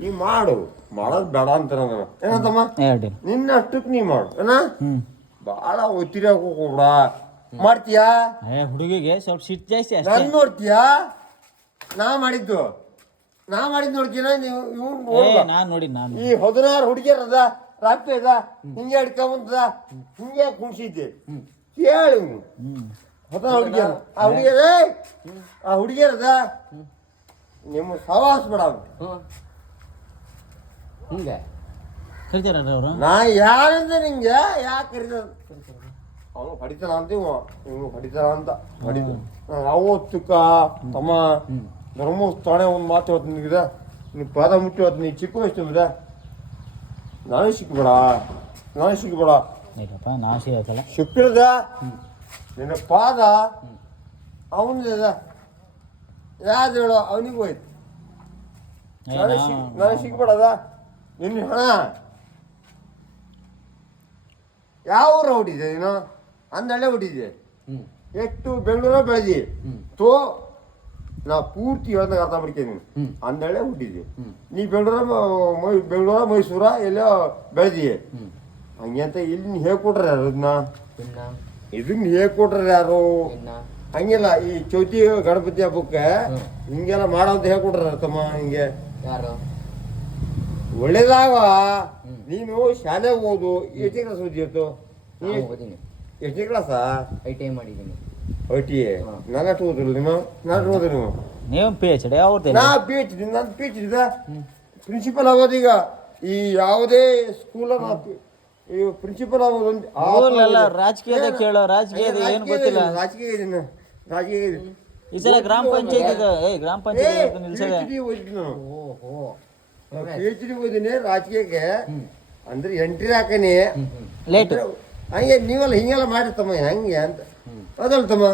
ನೀ ಮಾಡು ಮಾಡೋದು ಬೇಡ ಅಂತ ನಾನು ಏನಂತಮ್ಮ ಹೇಳ್ರಿ ನಿನ್ನ ಅಷ್ಟಕ್ಕೆ ನೀ ಮಾಡು ಏನ ಭಾಳ ಒತ್ತಿರಿ ಹೋಗ್ಬಿಡ ಮಾಡ್ತೀಯಾ ಹುಡುಗಿಗೆ ಸ್ವಲ್ಪ ಸಿಟ್ಟು ಜಾಸ್ತಿ ನನ್ ಅಷ್ಟೇ ನೋಡ್ತೀಯಾ ನಾ ಮಾಡಿದ್ದು ನೋಡ್ತೀನ ನೀವು ಇವ್ನು ನಾನು ನೋಡಿ ನಾನು ಈ 16 ಹುಡುಗಿಯರ್ ಅದ ರಾತ್ರಿ ಅದ ಹಿಂಗೆ ಹಿಡ್ಕೊಂಬಂತದ ಹಿಂಗೆ ಕುಣಿಸಿದ್ದೆ ಕೇಳಿ 16 ಹುಡುಗಿಯರ್ ಆ ಹುಡುಗಿಯರ್ ಅದ ನಿಮ್ಮ ಸವಾಸ ಬೇಡ ಹಿಂಗೆ ಕರಿತಾರ ಅವರು ನಾ ಯಾರಂದ ನಿಂಗೆ ಯಾಕೆ ಕರೀತ ಅವನು ಹೊಡಿತಾನ ಅಂತ ಇವನು ಹೊಡಿತಾನ ಅಂತ ಹೊಡಿತ ಅವತ್ತಕ್ಕ ತಮ್ಮ ಧರ್ಮಸ್ಥಾನ ಒಂದು ಮಾತು ಹೇಳ್ತೀನಿ ನಿನಗಿದೆ ನೀ ಪಾದ ಮುಟ್ಟಿ ಹೊತ್ತು ನೀ ಚಿಕ್ಕ ವಯಸ್ಸು ತುಂಬಿದ ನಾನು ಸಿಕ್ಬೇಡ ಇಲ್ಲಪ್ಪ ನಾ ಸಿಗಲ್ಲ ಸಿಕ್ಕಿರದ ನಿನ್ನ ಪಾದ ಅವನದ ಯಾವ್ದು ಹೇಳೋ ಅವನಿಗೂ ಹೋಯ್ತು ನಾನು ಸಿಕ್ಬೇಡದ ನಿನ್ನ ಹಣ ಯಾವ ಊರ ಹೊಡಿದೆ ನೀನು ಅಂದಳ್ಳೆ ಹೊಡಿದೆ ಎಷ್ಟು ಬೆಂಗಳೂರ ಬೆಳೆದಿ ತೋ ನಾ ಪೂರ್ತಿ ಹೇಳ್ದಾಗ ಅರ್ಥ ಮಾಡ್ತೀನಿ ನೀನು ಅಂದಳ್ಳೆ ಹುಟ್ಟಿದ್ದೆ ನೀ ಬೆಂಗಳೂರ ಮೈಸೂರ ಎಲ್ಲೋ ಬೆಳೆದಿ ಹಂಗೆ ಅಂತ ಇಲ್ಲಿ ಹೇಳ್ಕೊಟ್ರ ಯಾರು ಇದನ್ನ ಹೇಳ್ಕೊಟ್ರ ಯಾರು ಹಂಗಿಲ್ಲ ಈ ಚೌತಿ ಗಣಪತಿ ಹಬ್ಬಕ್ಕೆ ಹಿಂಗೆಲ್ಲ ಮಾಡೋ ಅಂತ ಹೇಳ್ಕೊಟ್ರ ತಮ್ಮ ಹಿಂಗೆ ಯಾರು ಒಳ್ಳೇದಾಗ ನೀನು ಶಾಲೆ ಓದು ಎಷ್ಟೇ ಕ್ಲಾಸ್ ಓದಿತ್ತು ಓದಿನಿ ಎಷ್ಟೇ ಕ್ಲಾಸ ITI ಮಾಡಿದ್ದೀನಿ ಐಟಿ ನಾನು ಅಷ್ಟು ಓದಿಲ್ಲ ನಾನು ಓದಿ ನೀವು PhD ಅವ್ರದ್ದು ನಾ PhD ನಾನು PhD ಪ್ರಿನ್ಸಿಪಲ್ ಆಗೋದೀಗ ಈ ಯಾವುದೇ ಸ್ಕೂಲ ಈ ಪ್ರಿನ್ಸಿಪಲ್ ಆಗೋದು ಊರ್ಲೆಲ್ಲ ರಾಜಕೀಯದ ಕೇಳೋ ರಾಜಕೀಯದ ಏನು ಗೊತ್ತಿಲ್ಲ ರಾಜಕೀಯ ಇದೀನಿ ಈ ಸಲ ಗ್ರಾಮ ಪಂಚಾಯತ್ ಗ್ರಾಮ ಪಂಚಾಯತ್ ನಿಲ್ಸದೆ PhD ಓದಿನಿ ರಾಜಕೀಯಕ್ಕೆ ಅಂದ್ರೆ ಎಂಟ್ರಿ ಹಾಕನಿ ಲೇಟ್ ಹಂಗೆ ನೀವೆಲ್ಲ ಹಿಂಗೆಲ್ಲ ಮಾಡಿರ್ತಮ್ಮ ಹೆಂಗೆ ಅಂತ ಅದಲ್ಲ ತಮ್ಮ